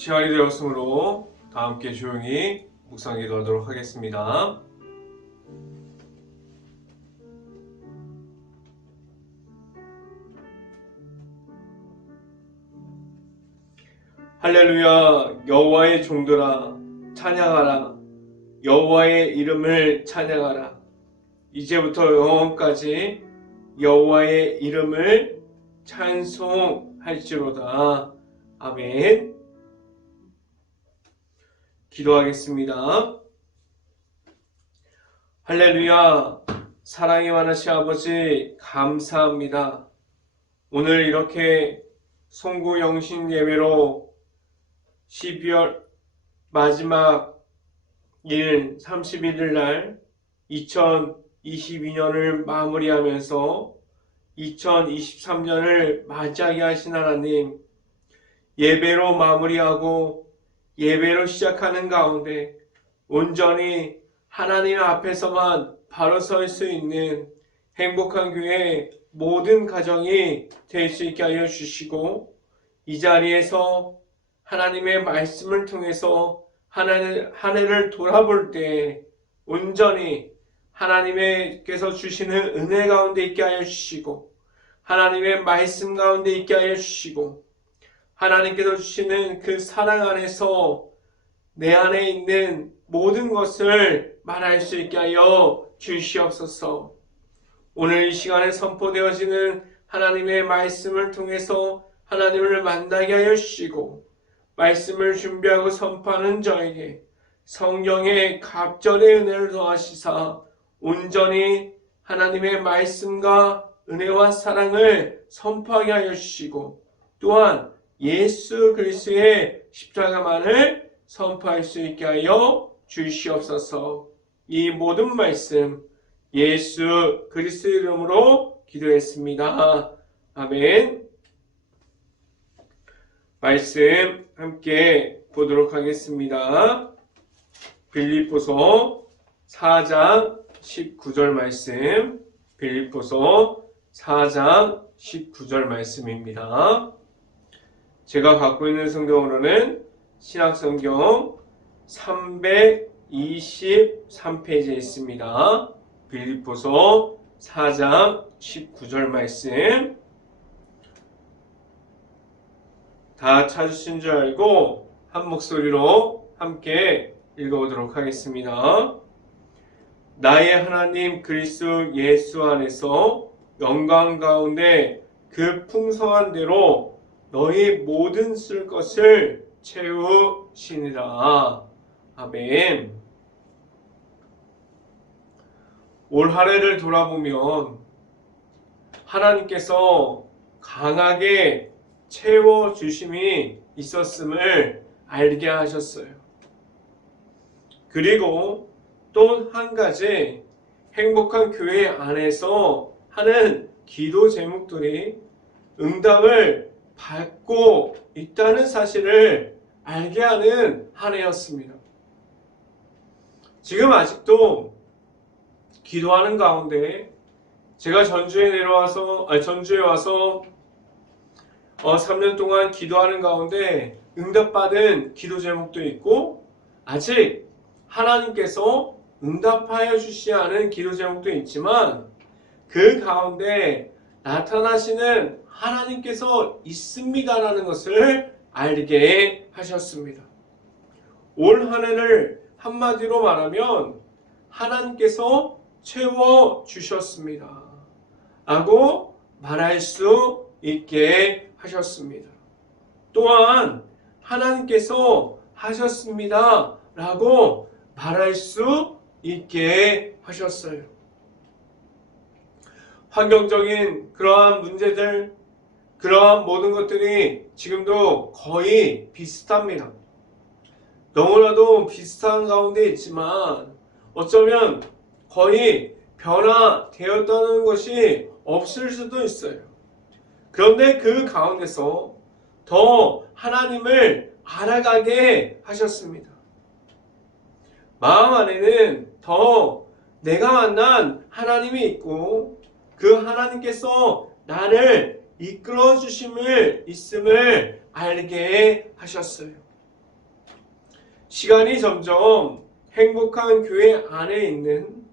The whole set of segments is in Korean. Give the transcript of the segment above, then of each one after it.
시간이 되었으므로 다 함께 조용히 묵상 기도하도록 하겠습니다. 할렐루야. 여호와의 종들아 찬양하라. 여호와의 이름을 찬양하라. 이제부터 영원까지 여호와의 이름을 찬송할지로다. 아멘. 기도하겠습니다. 할렐루야. 사랑이 많으신 아버지 감사합니다. 오늘 이렇게 송구 영신 예배로 12월 마지막 일 31일 날 2022년을 마무리하면서 2023년을 맞이하게 하신 하나님, 예배로 마무리하고 예배로 시작하는 가운데 온전히 하나님 앞에서만 바로 설 수 있는 행복한 교회 모든 가정이 될 수 있게 하여 주시고, 이 자리에서 하나님의 말씀을 통해서 한 해를 돌아볼 때 온전히 하나님께서 주시는 은혜 가운데 있게 하여 주시고, 하나님의 말씀 가운데 있게 하여 주시고, 하나님께서 주시는 그 사랑 안에서 내 안에 있는 모든 것을 말할 수 있게 하여 주시옵소서. 오늘 이 시간에 선포되어지는 하나님의 말씀을 통해서 하나님을 만나게 하여 주시고, 말씀을 준비하고 선포하는 저에게 성령의 갑절의 은혜를 더하시사 온전히 하나님의 말씀과 은혜와 사랑을 선포하게 하여 주시고, 또한 예수 그리스도의 십자가만을 선포할 수 있게 하여 주시옵소서. 이 모든 말씀 예수 그리스도 이름으로 기도했습니다. 아멘. 말씀 함께 보도록 하겠습니다. 빌립보서 4장 19절 말씀, 빌립보서 4장 19절 말씀입니다. 제가 갖고 있는 성경으로는 신약성경 323페이지에 있습니다. 빌립보서 4장 19절 말씀, 다 찾으신 줄 알고 한 목소리로 함께 읽어보도록 하겠습니다. 나의 하나님 그리스도 예수 안에서 영광 가운데 그 풍성한 대로 너희 모든 쓸 것을 채우시니라. 아멘. 올 한 해를 돌아보면 하나님께서 강하게 채워주심이 있었음을 알게 하셨어요. 그리고 또 한 가지, 행복한 교회 안에서 하는 기도 제목들이 응답을 받고 있다는 사실을 알게 하는 한 해였습니다. 지금 아직도 기도하는 가운데 제가 전주에 와서 3년 동안 기도하는 가운데 응답받은 기도 제목도 있고, 아직 하나님께서 응답하여 주시지 않은 기도 제목도 있지만, 그 가운데 나타나시는 하나님께서 있습니다라는 것을 알게 하셨습니다. 올 한 해를 한마디로 말하면 하나님께서 채워주셨습니다 라고 말할 수 있게 하셨습니다. 또한 하나님께서 하셨습니다 라고 말할 수 있게 하셨어요. 환경적인 그러한 문제들, 그러한 모든 것들이 지금도 거의 비슷합니다. 너무나도 비슷한 가운데 있지만 어쩌면 거의 변화되었다는 것이 없을 수도 있어요. 그런데 그 가운데서 더 하나님을 알아가게 하셨습니다. 마음 안에는 더 내가 만난 하나님이 있고, 그 하나님께서 나를 이끌어 주심을 있음을 알게 하셨어요. 시간이 점점 행복한 교회 안에 있는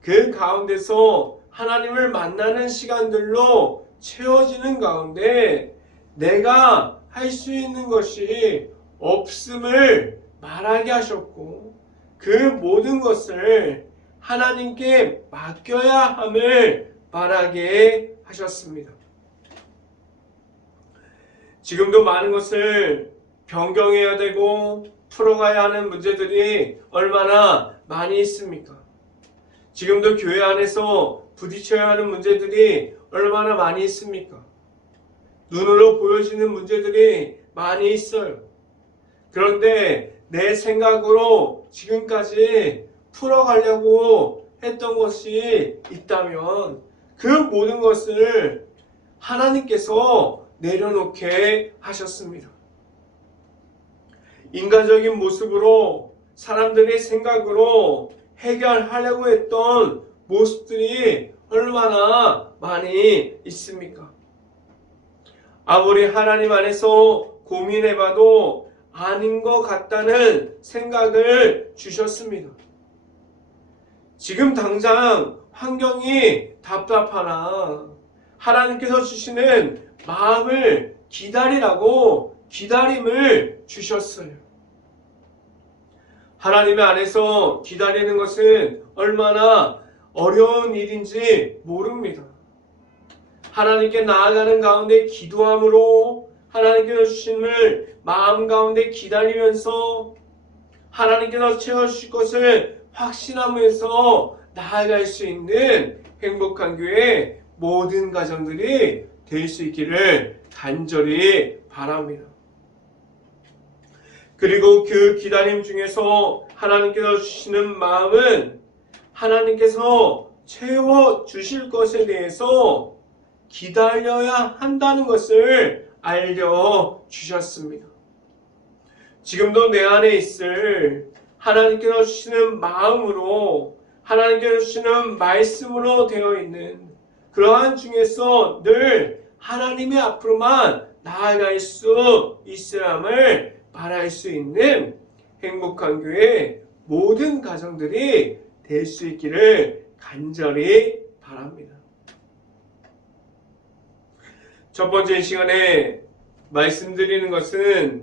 그 가운데서 하나님을 만나는 시간들로 채워지는 가운데 내가 할 수 있는 것이 없음을 말하게 하셨고 그 모든 것을 하나님께 맡겨야 함을 말하게 하셨습니다. 지금도 많은 것을 변경해야 되고 풀어가야 하는 문제들이 얼마나 많이 있습니까? 지금도 교회 안에서 부딪혀야 하는 문제들이 얼마나 많이 있습니까? 눈으로 보여지는 문제들이 많이 있어요. 그런데 내 생각으로 지금까지 풀어가려고 했던 것이 있다면 그 모든 것을 하나님께서 내려놓게 하셨습니다. 인간적인 모습으로 사람들의 생각으로 해결하려고 했던 모습들이 얼마나 많이 있습니까? 아무리 하나님 안에서 고민해봐도 아닌 것 같다는 생각을 주셨습니다. 지금 당장 환경이 답답하나 하나님께서 주시는 마음을 기다리라고 기다림을 주셨어요. 하나님의 안에서 기다리는 것은 얼마나 어려운 일인지 모릅니다. 하나님께 나아가는 가운데 기도함으로 하나님께서 주심을 마음 가운데 기다리면서 하나님께서 채워주실 것을 확신하면서 나아갈 수 있는 행복한 교회 모든 가정들이 될 수 있기를 간절히 바랍니다. 그리고 그 기다림 중에서 하나님께서 주시는 마음은 하나님께서 채워주실 것에 대해서 기다려야 한다는 것을 알려주셨습니다. 지금도 내 안에 있을 하나님께서 주시는 마음으로 하나님께서 주시는 말씀으로 되어 있는 그러한 중에서 늘 하나님의 앞으로만 나아갈 수 있어야함을 말할 수 있는 행복한 교회 모든 가정들이 될 수 있기를 간절히 바랍니다. 첫 번째 시간에 말씀드리는 것은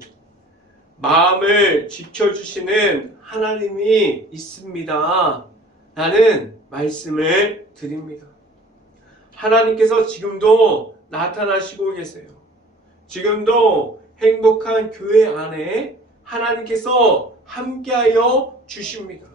마음을 지켜주시는 하나님이 있습니다 라는 말씀을 드립니다. 하나님께서 지금도 나타나시고 계세요. 지금도 행복한 교회 안에 하나님께서 함께하여 주십니다.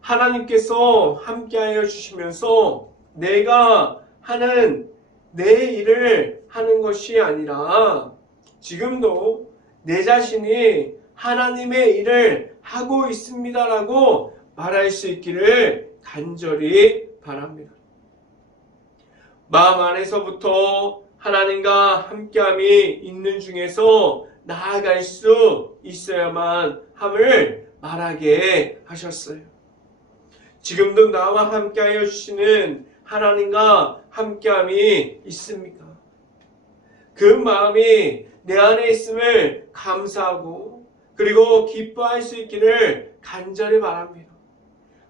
하나님께서 함께하여 주시면서 내가 하는 내 일을 하는 것이 아니라 지금도 내 자신이 하나님의 일을 하고 있습니다라고 말할 수 있기를 간절히 바랍니다. 마음 안에서부터 하나님과 함께함이 있는 중에서 나아갈 수 있어야만 함을 말하게 하셨어요. 지금도 나와 함께하여 주시는 하나님과 함께함이 있습니까? 그 마음이 내 안에 있음을 감사하고 그리고 기뻐할 수 있기를 간절히 바랍니다.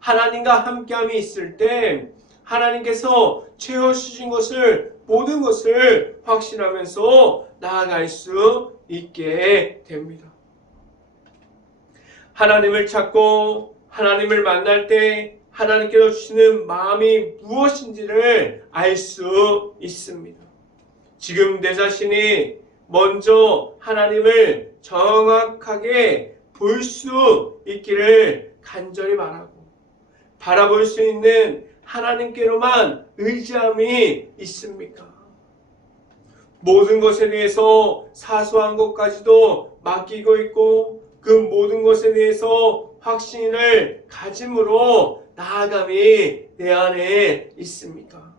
하나님과 함께함이 있을 때 하나님께서 채워주신 것을 모든 것을 확신하면서 나아갈 수 있게 됩니다. 하나님을 찾고 하나님을 만날 때 하나님께서 주시는 마음이 무엇인지를 알 수 있습니다. 지금 내 자신이 먼저 하나님을 정확하게 볼 수 있기를 간절히 바라고 바라볼 수 있는 하나님께로만 의지함이 있습니까? 모든 것에 대해서 사소한 것까지도 맡기고 있고 그 모든 것에 대해서 확신을 가짐으로 나아감이 내 안에 있습니까?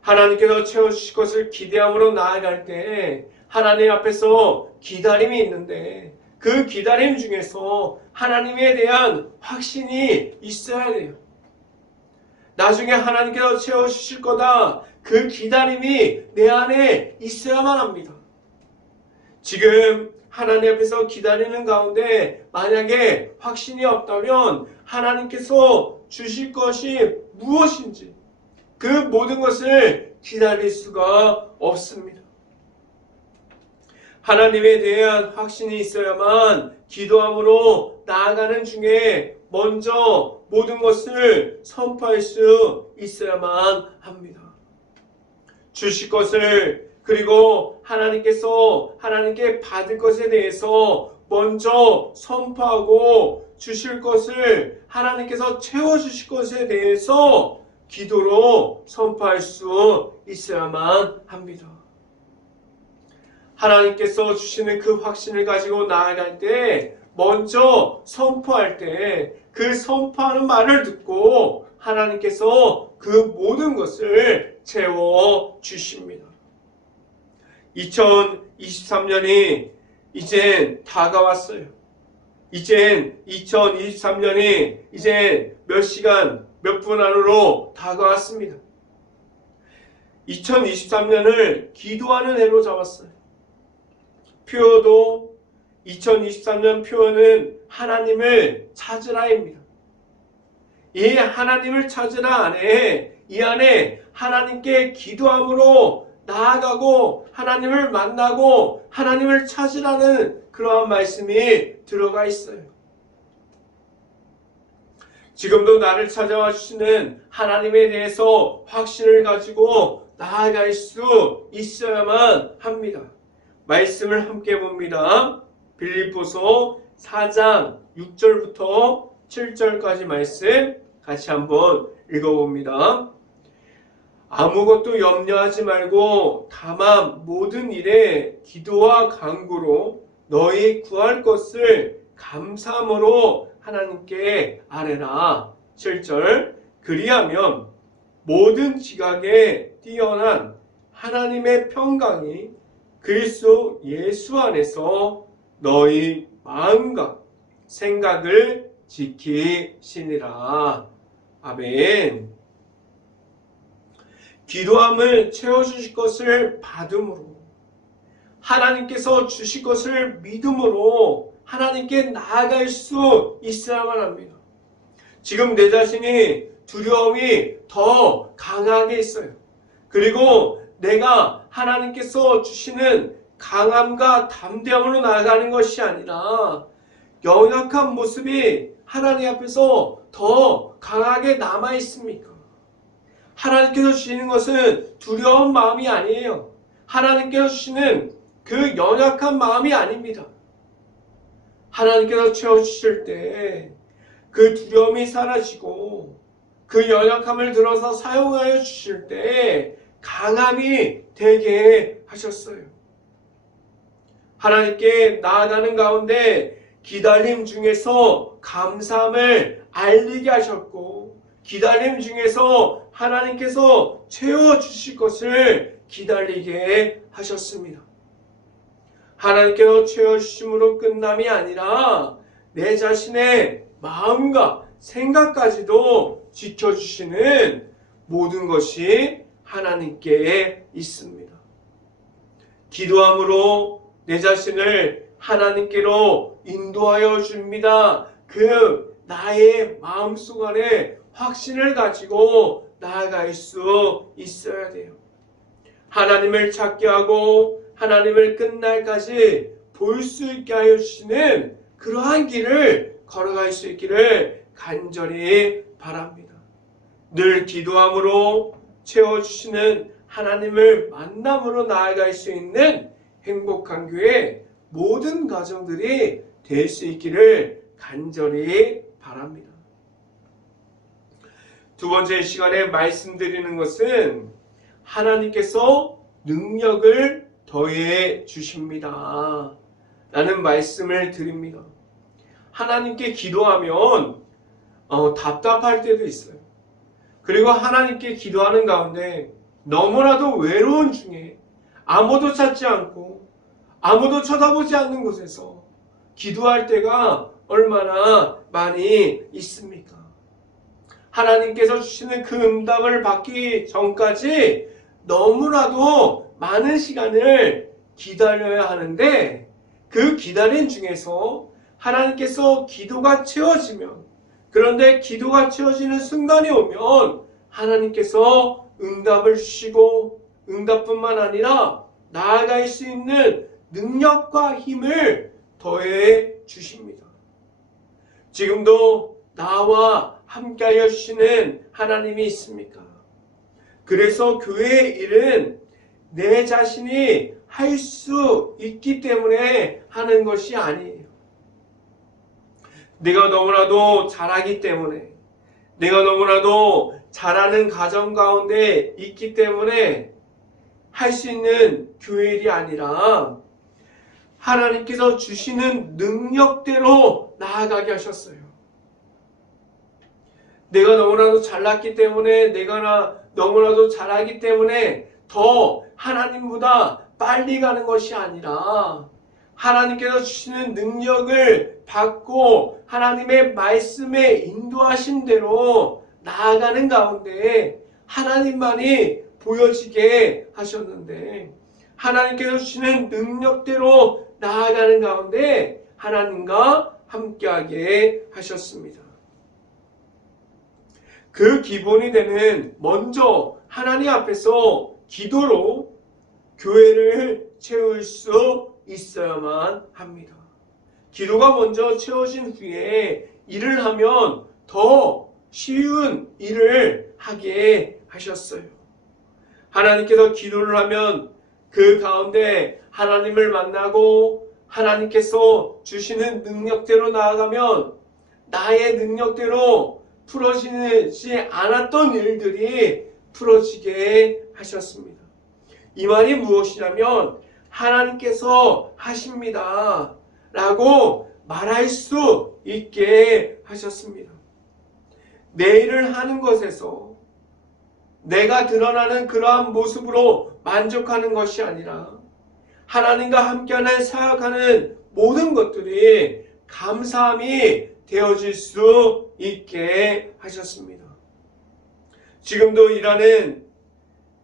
하나님께서 채워주실 것을 기대함으로 나아갈 때 하나님 앞에서 기다림이 있는데 그 기다림 중에서 하나님에 대한 확신이 있어야 돼요. 나중에 하나님께서 채워주실 거다. 그 기다림이 내 안에 있어야만 합니다. 지금 하나님 앞에서 기다리는 가운데 만약에 확신이 없다면 하나님께서 주실 것이 무엇인지 그 모든 것을 기다릴 수가 없습니다. 하나님에 대한 확신이 있어야만 기도함으로 나아가는 중에 먼저 모든 것을 선포할 수 있어야만 합니다. 주실 것을 그리고 하나님께 받을 것에 대해서 먼저 선포하고 주실 것을 하나님께서 채워주실 것에 대해서 기도로 선포할 수 있어야만 합니다. 하나님께서 주시는 그 확신을 가지고 나아갈 때 먼저 선포할 때 그 선포하는 말을 듣고 하나님께서 그 모든 것을 채워주십니다. 2023년이 이젠 다가왔어요. 이젠 2023년이 이제 몇 시간, 몇 분 안으로 다가왔습니다. 2023년을 기도하는 해로 잡았어요. 표어도 2023년 표어는 하나님을 찾으라입니다. 이 하나님을 찾으라 안에 이 안에 하나님께 기도함으로 나아가고 하나님을 만나고 하나님을 찾으라는 그러한 말씀이 들어가 있어요. 지금도 나를 찾아와 주시는 하나님에 대해서 확신을 가지고 나아갈 수 있어야만 합니다. 말씀을 함께 봅니다. 빌립보서 4장 6절부터 7절까지 말씀 같이 한번 읽어봅니다. 아무것도 염려하지 말고 다만 모든 일에 기도와 간구로 너희 구할 것을 감사함으로 하나님께 아뢰라. 7절 그리하면 모든 지각에 뛰어난 하나님의 평강이 그리스도 예수 안에서 너희 마음과 생각을 지키시니라. 아멘. 기도함을 채워주실 것을 받음으로 하나님께서 주실 것을 믿음으로 하나님께 나아갈 수 있어야만 합니다. 지금 내 자신이 두려움이 더 강하게 있어요. 그리고 내가 하나님께서 주시는 강함과 담대함으로 나아가는 것이 아니라 연약한 모습이 하나님 앞에서 더 강하게 남아 있습니까? 하나님께서 주시는 것은 두려운 마음이 아니에요. 하나님께서 주시는 그 연약한 마음이 아닙니다. 하나님께서 채워주실 때 그 두려움이 사라지고 그 연약함을 들어서 사용하여 주실 때 강함이 되게 하셨어요. 하나님께 나아가는 가운데 기다림 중에서 감사함을 알리게 하셨고 기다림 중에서 하나님께서 채워주실 것을 기다리게 하셨습니다. 하나님께서 채워주심으로 끝남이 아니라 내 자신의 마음과 생각까지도 지켜주시는 모든 것이 하나님께 있습니다. 기도함으로 내 자신을 하나님께로 인도하여 줍니다. 그 나의 마음속 안에 확신을 가지고 나아갈 수 있어야 돼요. 하나님을 찾게 하고 하나님을 끝날까지 볼 수 있게 하여 주시는 그러한 길을 걸어갈 수 있기를 간절히 바랍니다. 늘 기도함으로 채워주시는 하나님을 만남으로 나아갈 수 있는 행복한 교회 모든 가정들이 될 수 있기를 간절히 바랍니다. 두 번째 시간에 말씀드리는 것은 하나님께서 능력을 더해 주십니다. 라는 말씀을 드립니다. 하나님께 기도하면 답답할 때도 있어요. 그리고 하나님께 기도하는 가운데 너무나도 외로운 중에 아무도 찾지 않고 아무도 쳐다보지 않는 곳에서 기도할 때가 얼마나 많이 있습니까? 하나님께서 주시는 그 응답을 받기 전까지 너무나도 많은 시간을 기다려야 하는데 그 기다림 중에서 하나님께서 기도가 채워지면, 그런데 기도가 채워지는 순간이 오면 하나님께서 응답을 주시고 응답뿐만 아니라 나아갈 수 있는 능력과 힘을 더해 주십니다. 지금도 나와 함께하여 주시는 하나님이 있습니까? 그래서 교회의 일은 내 자신이 할 수 있기 때문에 하는 것이 아니에요. 내가 너무나도 잘하기 때문에, 내가 너무나도 잘하는 가정 가운데 있기 때문에 할 수 있는 교회 일이 아니라 하나님께서 주시는 능력대로 나아가게 하셨어요. 내가 너무나도 잘났기 때문에, 내가 너무나도 잘하기 때문에 더 하나님보다 빨리 가는 것이 아니라 하나님께서 주시는 능력을 받고 하나님의 말씀에 인도하신 대로 나아가는 가운데 하나님만이 보여지게 하셨는데, 하나님께서 주시는 능력대로 나아가는 가운데 하나님과 함께하게 하셨습니다. 그 기본이 되는 먼저 하나님 앞에서 기도로 교회를 채울 수 있어야만 합니다. 기도가 먼저 채워진 후에 일을 하면 더 쉬운 일을 하게 하셨어요. 하나님께서 기도를 하면 그 가운데 하나님을 만나고 하나님께서 주시는 능력대로 나아가면 나의 능력대로 풀어지지 않았던 일들이 풀어지게 하셨습니다. 이 말이 무엇이냐면 하나님께서 하십니다 라고 말할 수 있게 하셨습니다. 내 일을 하는 것에서 내가 드러나는 그러한 모습으로 만족하는 것이 아니라 하나님과 함께하는 사역하는 모든 것들이 감사함이 되어질 수 있게 하셨습니다. 지금도 일하는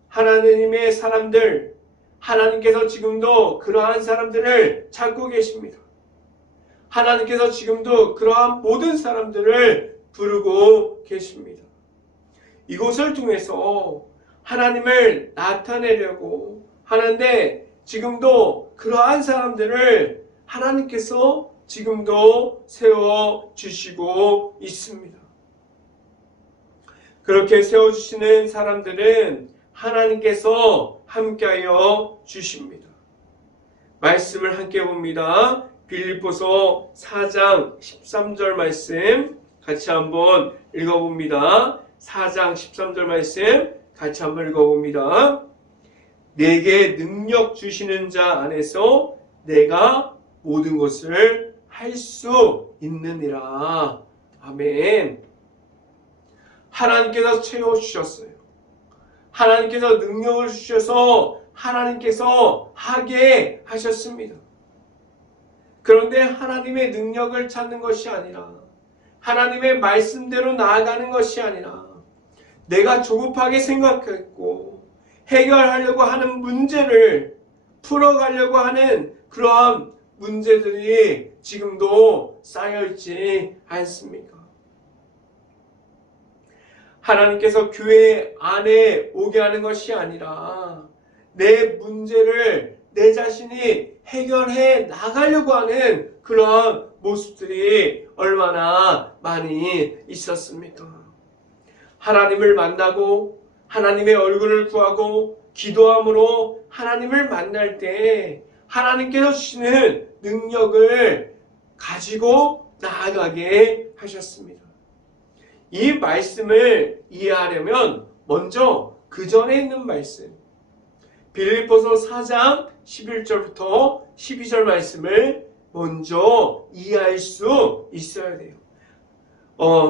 하나님의 사람들, 하나님께서 지금도 그러한 사람들을 찾고 계십니다. 하나님께서 지금도 그러한 모든 사람들을 부르고 계십니다. 이곳을 통해서 하나님을 나타내려고 하는데 지금도 그러한 사람들을 하나님께서 지금도 세워주시고 있습니다. 그렇게 세워주시는 사람들은 하나님께서 함께하여 주십니다. 말씀을 함께 봅니다. 빌립보서 4장 13절 말씀 같이 한번 읽어봅니다. 4장 13절 말씀 같이 한번 읽어봅니다. 내게 능력 주시는 자 안에서 내가 모든 것을 할 수 있느니라. 아멘. 하나님께서 채워주셨어요. 하나님께서 능력을 주셔서 하나님께서 하게 하셨습니다. 그런데 하나님의 능력을 찾는 것이 아니라 하나님의 말씀대로 나아가는 것이 아니라 내가 조급하게 생각했고 해결하려고 하는 문제를 풀어가려고 하는 그러한 문제들이 지금도 쌓여있지 않습니까? 하나님께서 교회 안에 오게 하는 것이 아니라 내 문제를 내 자신이 해결해 나가려고 하는 그러한 모습들이 얼마나 많이 있었습니까? 하나님을 만나고 하나님의 얼굴을 구하고 기도함으로 하나님을 만날 때 하나님께서 주시는 능력을 가지고 나아가게 하셨습니다. 이 말씀을 이해하려면 먼저 그 전에 있는 말씀 빌립보서 4장 11절부터 12절 말씀을 먼저 이해할 수 있어야 돼요.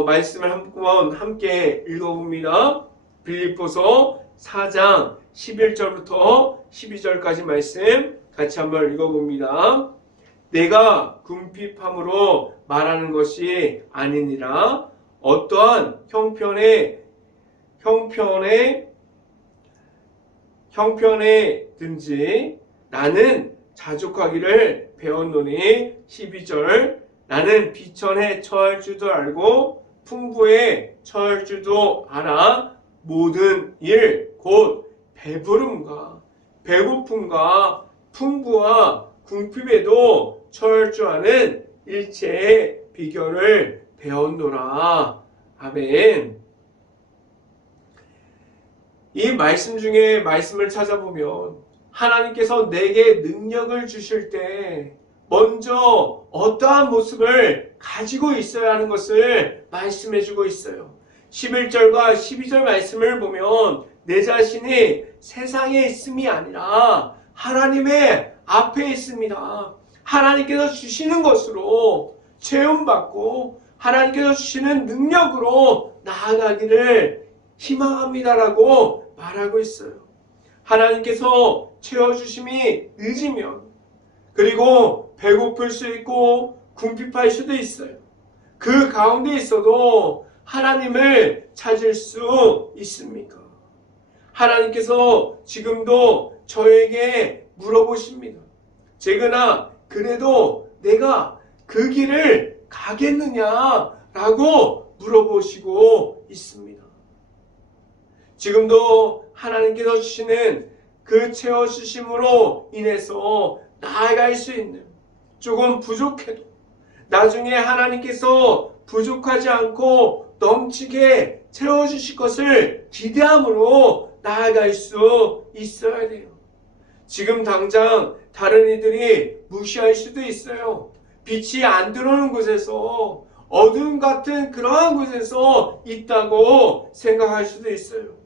말씀을 한번 함께 읽어봅니다. 빌립보서 4장 11절부터 12절까지 말씀 같이 한번 읽어봅니다. 내가 궁핍함으로 말하는 것이 아니니라. 어떠한 형편에든지 나는 자족하기를 배웠노니 12절 나는 비천에 처할 줄도 알고 풍부에 처할 줄도 알아 모든 일 곧 배부름과 배고픔과 풍부와 궁핍에도 처할 줄 아는 일체의 비결을 배웠노라. 아멘. 이 말씀 중에 말씀을 찾아보면 하나님께서 내게 능력을 주실 때 먼저 어떠한 모습을 가지고 있어야 하는 것을 말씀해 주고 있어요. 11절과 12절 말씀을 보면 내 자신이 세상에 있음이 아니라 하나님의 앞에 있습니다. 하나님께서 주시는 것으로 체험받고 하나님께서 주시는 능력으로 나아가기를 희망합니다라고 말하고 있어요. 하나님께서 채워주심이 늦으면 그리고 배고플 수 있고 궁핍할 수도 있어요. 그 가운데 있어도 하나님을 찾을 수 있습니까? 하나님께서 지금도 저에게 물어보십니다. 제그나 그래도 내가 그 길을 가겠느냐라고 물어보시고 있습니다. 지금도 하나님께서 주시는 그 채워주심으로 인해서 나아갈 수 있는 조금 부족해도 나중에 하나님께서 부족하지 않고 넘치게 채워주실 것을 기대함으로 나아갈 수 있어야 돼요. 지금 당장 다른 이들이 무시할 수도 있어요. 빛이 안 들어오는 곳에서 어둠 같은 그러한 곳에서 있다고 생각할 수도 있어요.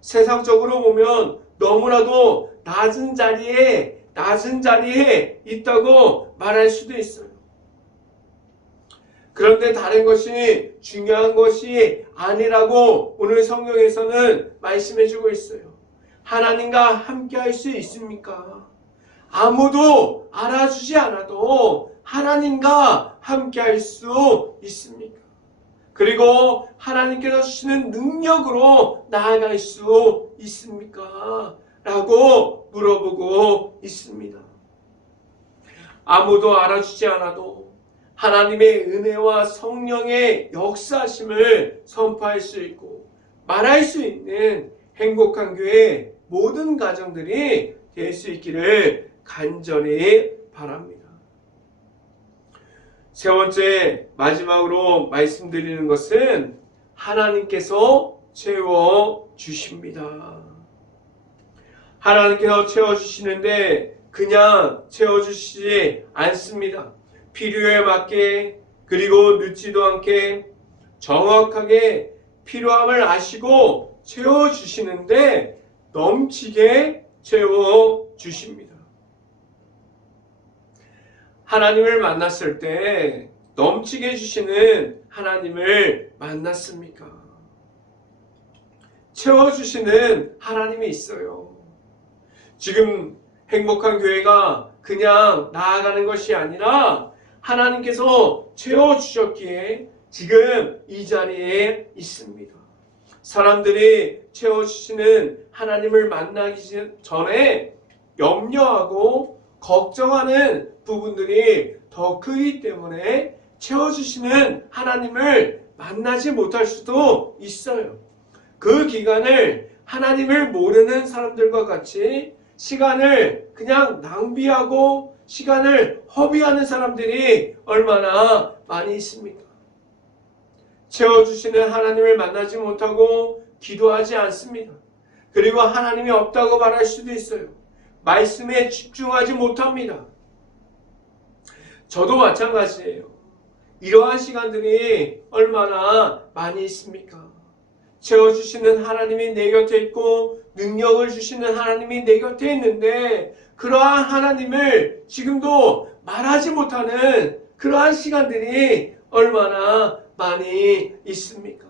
세상적으로 보면 너무나도 낮은 자리에 있다고 말할 수도 있어요. 그런데 다른 것이 중요한 것이 아니라고 오늘 성경에서는 말씀해 주고 있어요. 하나님과 함께 할 수 있습니까? 아무도 알아주지 않아도 하나님과 함께 할 수 있습니까? 그리고 하나님께서 주시는 능력으로 나아갈 수 있습니까? 라고 물어보고 있습니다. 아무도 알아주지 않아도 하나님의 은혜와 성령의 역사심을 선포할 수 있고 말할 수 있는 행복한 교회 모든 가정들이 될 수 있기를 간절히 바랍니다. 세 번째 마지막으로 말씀드리는 것은 하나님께서 채워주십니다. 하나님께서 채워주시는데 그냥 채워주시지 않습니다. 필요에 맞게 그리고 늦지도 않게 정확하게 필요함을 아시고 채워주시는데 넘치게 채워주십니다. 하나님을 만났을 때 넘치게 주시는 하나님을 만났습니까? 채워주시는 하나님이 있어요. 지금 행복한 교회가 그냥 나아가는 것이 아니라 하나님께서 채워주셨기에 지금 이 자리에 있습니다. 사람들이 채워주시는 하나님을 만나기 전에 염려하고 걱정하는 부분들이 더 크기 때문에 채워주시는 하나님을 만나지 못할 수도 있어요. 그 기간을 하나님을 모르는 사람들과 같이 시간을 그냥 낭비하고 시간을 허비하는 사람들이 얼마나 많이 있습니까? 채워주시는 하나님을 만나지 못하고 기도하지 않습니다. 그리고 하나님이 없다고 말할 수도 있어요. 말씀에 집중하지 못합니다. 저도 마찬가지예요. 이러한 시간들이 얼마나 많이 있습니까? 채워주시는 하나님이 내 곁에 있고 능력을 주시는 하나님이 내 곁에 있는데 그러한 하나님을 지금도 말하지 못하는 그러한 시간들이 얼마나 많이 있습니까?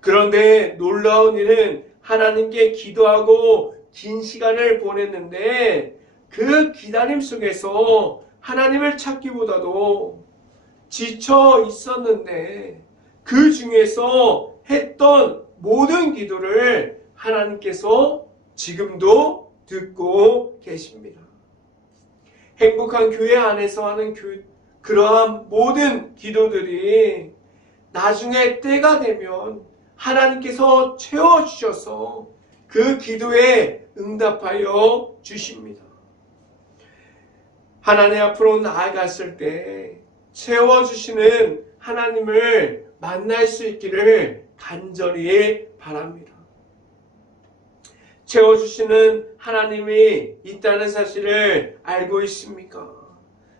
그런데 놀라운 일은 하나님께 기도하고 긴 시간을 보냈는데 그 기다림 속에서 하나님을 찾기보다도 지쳐 있었는데 그 중에서 했던 모든 기도를 하나님께서 지금도 듣고 계십니다. 행복한 교회 안에서 하는 그러한 모든 기도들이 나중에 때가 되면 하나님께서 채워주셔서 그 기도에 응답하여 주십니다. 하나님 앞으로 나아갔을 때 채워주시는 하나님을 만날 수 있기를 간절히 바랍니다. 채워주시는 하나님이 있다는 사실을 알고 있습니까?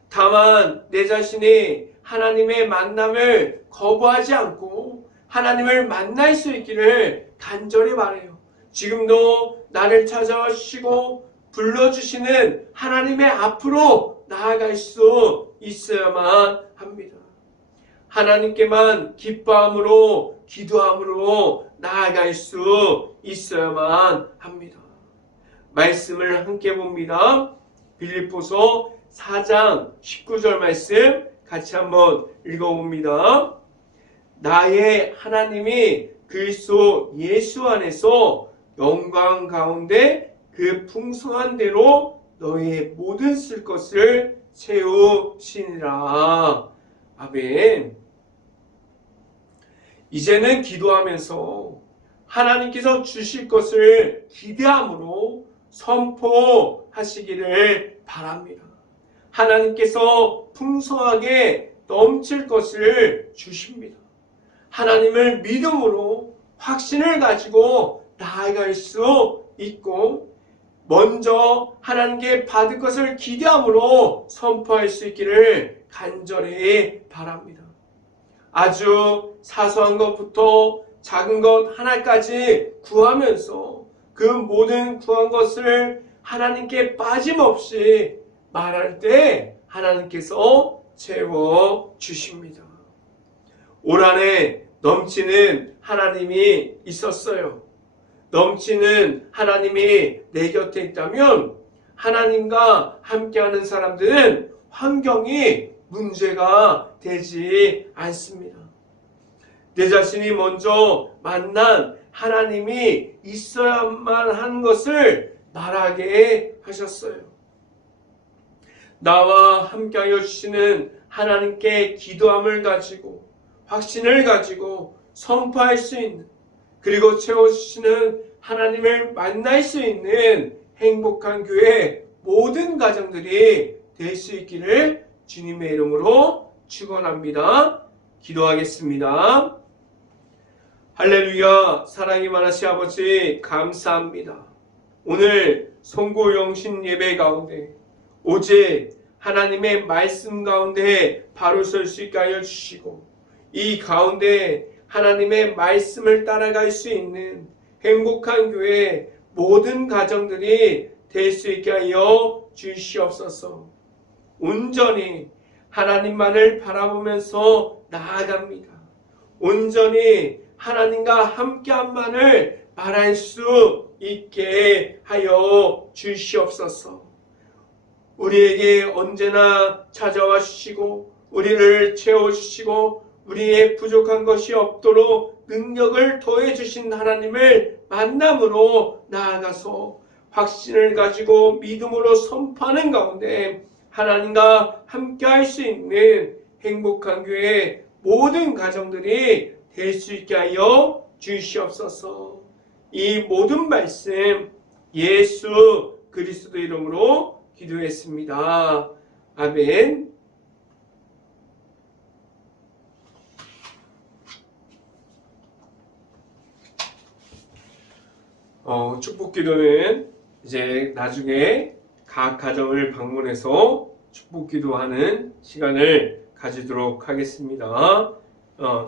다만 내 자신이 하나님의 만남을 거부하지 않고 하나님을 만날 수 있기를 간절히 바라요. 지금도 나를 찾아오시고 불러주시는 하나님의 앞으로 나아갈 수 있어야만 합니다. 하나님께만 기뻐함으로 기도함으로 나아갈 수 있어야만 합니다. 말씀을 함께 봅니다. 빌립보서 4장 19절 말씀 같이 한번 읽어봅니다. 나의 하나님이 그리스도 예수 안에서 영광 가운데 그 풍성한 대로 너희의 모든 쓸 것을 채우시니라. 아멘. 이제는 기도하면서 하나님께서 주실 것을 기대함으로 선포하시기를 바랍니다. 하나님께서 풍성하게 넘칠 것을 주십니다. 하나님을 믿음으로 확신을 가지고 나아갈 수 있고 먼저 하나님께 받을 것을 기대함으로 선포할 수 있기를 간절히 바랍니다. 아주 사소한 것부터 작은 것 하나까지 구하면서 그 모든 구한 것을 하나님께 빠짐없이 말할 때 하나님께서 채워주십니다. 올 한해 넘치는 하나님이 있었어요. 넘치는 하나님이 내 곁에 있다면 하나님과 함께하는 사람들은 환경이 문제가 되지 않습니다. 내 자신이 먼저 만난 하나님이 있어야만 하는 것을 말하게 하셨어요. 나와 함께하여 주시는 하나님께 기도함을 가지고 확신을 가지고 선포할 수 있는 그리고 채워주시는 하나님을 만날 수 있는 행복한 교회 모든 가정들이 될 수 있기를 주님의 이름으로 축원합니다. 기도하겠습니다. 할렐루야. 사랑이 많으신 아버지 감사합니다. 오늘 송고영신 예배 가운데 오직 하나님의 말씀 가운데 바로 설 수 있게 하여 주시고 이 가운데 하나님의 말씀을 따라갈 수 있는 행복한 교회 모든 가정들이 될 수 있게 하여 주시옵소서. 온전히 하나님만을 바라보면서 나아갑니다. 온전히 하나님과 함께함만을 말할 수 있게 하여 주시옵소서. 우리에게 언제나 찾아와 주시고 우리를 채워주시고 우리의 부족한 것이 없도록 능력을 더해 주신 하나님을 만남으로 나아가서 확신을 가지고 믿음으로 선포하는 가운데 하나님과 함께할 수 있는 행복한 교회 모든 가정들이 될 수 있게 하여 주시옵소서. 이 모든 말씀 예수 그리스도 이름으로 기도했습니다. 아멘. 축복 기도는 이제 나중에 각 가정을 방문해서 축복 기도하는 시간을 가지도록 하겠습니다.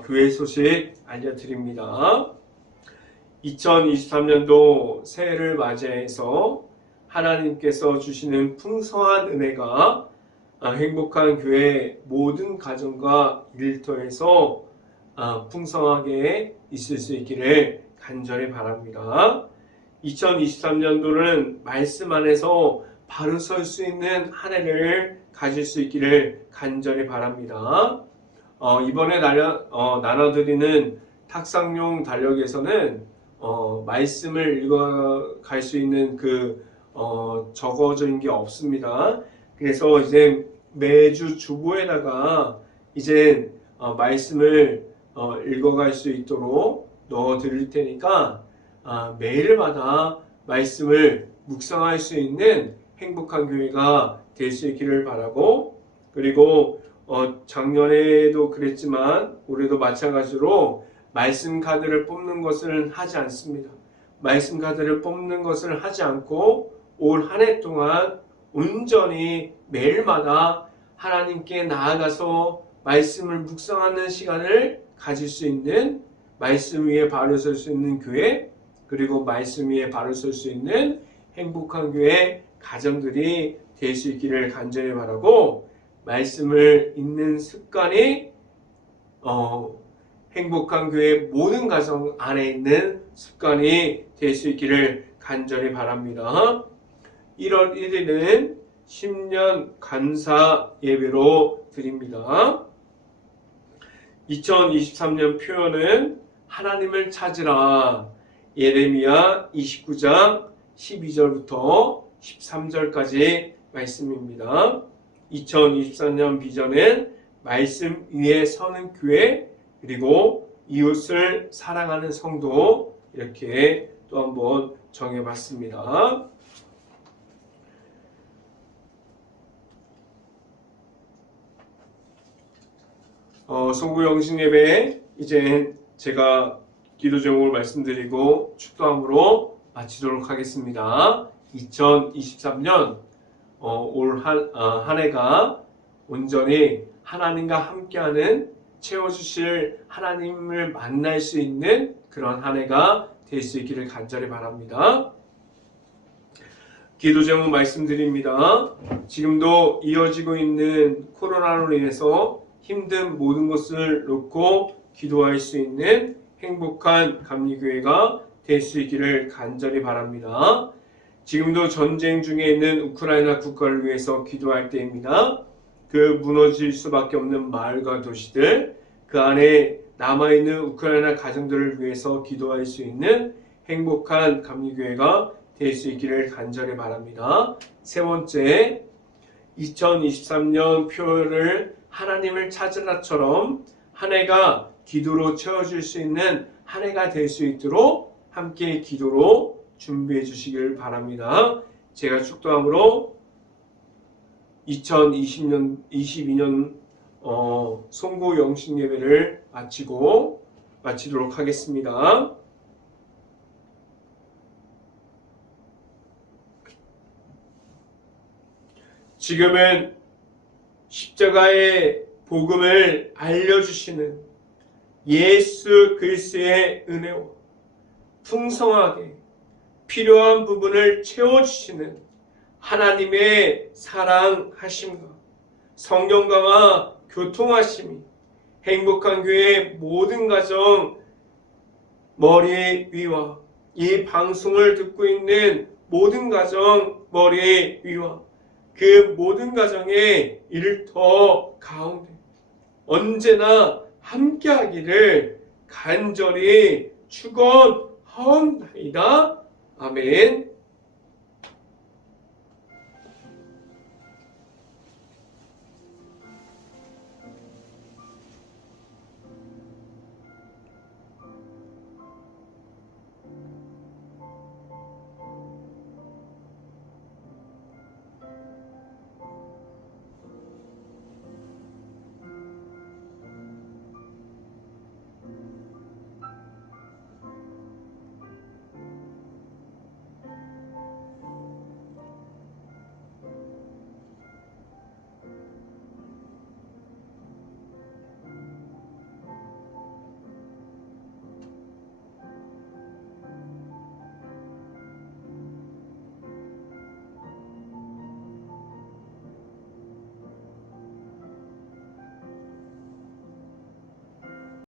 교회 소식 알려드립니다. 2023년도 새해를 맞이해서 하나님께서 주시는 풍성한 은혜가 행복한 교회 모든 가정과 일터에서 풍성하게 있을 수 있기를 간절히 바랍니다. 2023년도는 말씀 안에서 바로 설 수 있는 한 해를 가질 수 있기를 간절히 바랍니다. 이번에 나눠드리는 탁상용 달력에서는 말씀을 읽어갈 수 있는 적어져 있는 게 없습니다. 그래서 이제 매주 주보에다가 이제 말씀을 읽어갈 수 있도록 넣어 드릴 테니까 매일마다 말씀을 묵상할 수 있는 행복한 교회가 될 수 있기를 바라고, 그리고 작년에도 그랬지만 올해도 마찬가지로 말씀 카드를 뽑는 것을 하지 않습니다. 말씀 카드를 뽑는 것을 하지 않고 올 한 해 동안 온전히 매일마다 하나님께 나아가서 말씀을 묵상하는 시간을 가질 수 있는, 말씀 위에 바로 설 수 있는 교회, 그리고 말씀 위에 바로 설 수 있는 행복한 교회 가정들이 될 수 있기를 간절히 바라고, 말씀을 읽는 습관이 행복한 교회 모든 가정 안에 있는 습관이 될 수 있기를 간절히 바랍니다. 1월 1일은 신년 감사 예배로 드립니다. 2023년 표현은 하나님을 찾으라. 예레미야 29장 12절부터 13절까지 말씀입니다. 2024년 비전은 말씀 위에 서는 교회, 그리고 이웃을 사랑하는 성도, 이렇게 또 한번 정해봤습니다. 송구 영신 예배 이제 제가 기도 제목을 말씀드리고 축도함으로 마치도록 하겠습니다. 2023년 올 한 해가 온전히 하나님과 함께하는, 채워주실 하나님을 만날 수 있는 그런 한 해가 될 수 있기를 간절히 바랍니다. 기도 제목 말씀드립니다. 지금도 이어지고 있는 코로나로 인해서 힘든 모든 것을 놓고 기도할 수 있는 행복한 감리교회가 될 수 있기를 간절히 바랍니다. 지금도 전쟁 중에 있는 우크라이나 국가를 위해서 기도할 때입니다. 그 무너질 수밖에 없는 마을과 도시들, 그 안에 남아있는 우크라이나 가정들을 위해서 기도할 수 있는 행복한 감리교회가 될 수 있기를 간절히 바랍니다. 세 번째, 2023년 표를 하나님을 찾으라처럼 한 해가 기도로 채워질 수 있는 한 해가 될 수 있도록 함께 기도로 준비해 주시길 바랍니다. 제가 축도함으로 2022년 송구 영신 예배를 마치도록 하겠습니다. 지금은 십자가의 복음을 알려주시는 예수 그리스도의 은혜와 풍성하게 필요한 부분을 채워주시는 하나님의 사랑하심과 성령과와 교통하심이 행복한 교회의 모든 가정 머리 위와 이 방송을 듣고 있는 모든 가정 머리 위와 그 모든 가정의 일터 가운데 언제나 함께하기를 간절히 축원하옵나이다. 아멘.